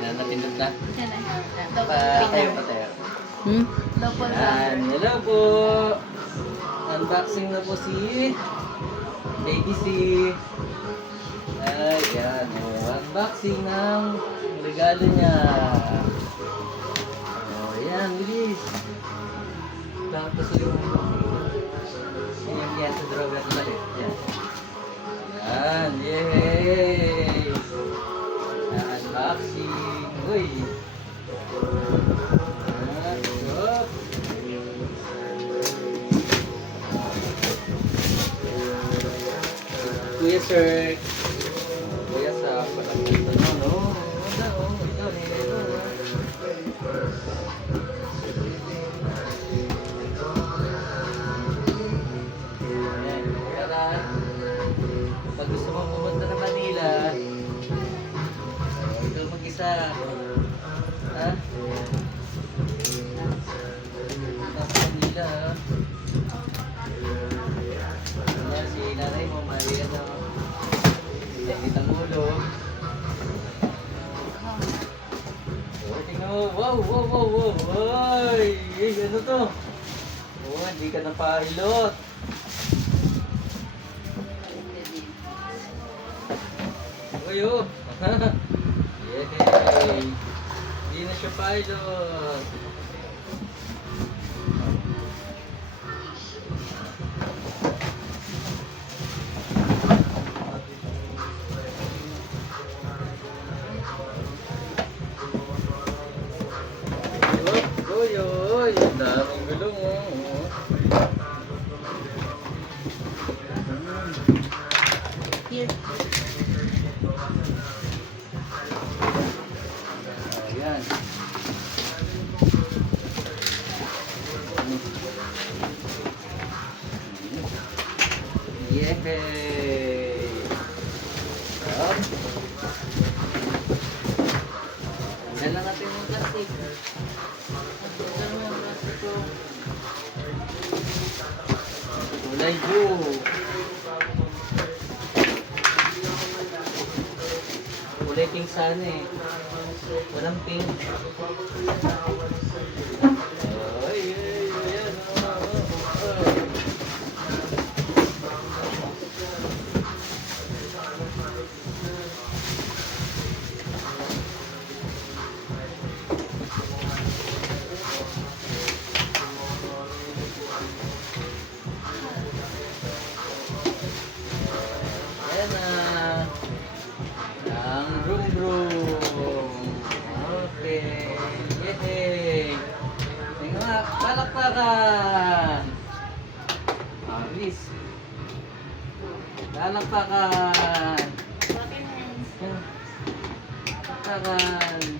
Yan, napindot na. Yan na. Patayo, patayo. Double Yan, hello po. Unboxing na po si Baby C. Ayan, unboxing ng regalo niya. Ayan, bilis. Dapat pasuloy mo. Yan sa drawer at balik. Yan. Yan, yay! Unboxing. Uy! Kuya Sir. Kuya sa parang ito no? Wala ito nito. Ayan, kaya pag gusto mo pumunta na Manila, ikaw mag-isa. Ha? Sa Manila, ha? Ayan, si nanay mo, maliit na kitang ulo. Oh, tingnan mo. Wow, wow, wow, wow. Ay, ano to? Oh, hindi ka na pilot. Uy, oh. Yay. Hindi na siya pilot. Uy, uy, ang daming gulong, oh. Here. Ayan. Yehey! Up. Tanggal na natin yung plastic. Tanggal mo yung plastic ko. Kulay blue. Kulay pink sana eh. Walang pink. Ay, ayan. Ayan na. Ang broom broom. Okay. Yehey. Tingnan nga. Palakpakan. Bilis. Palakpakan. Palakpakan.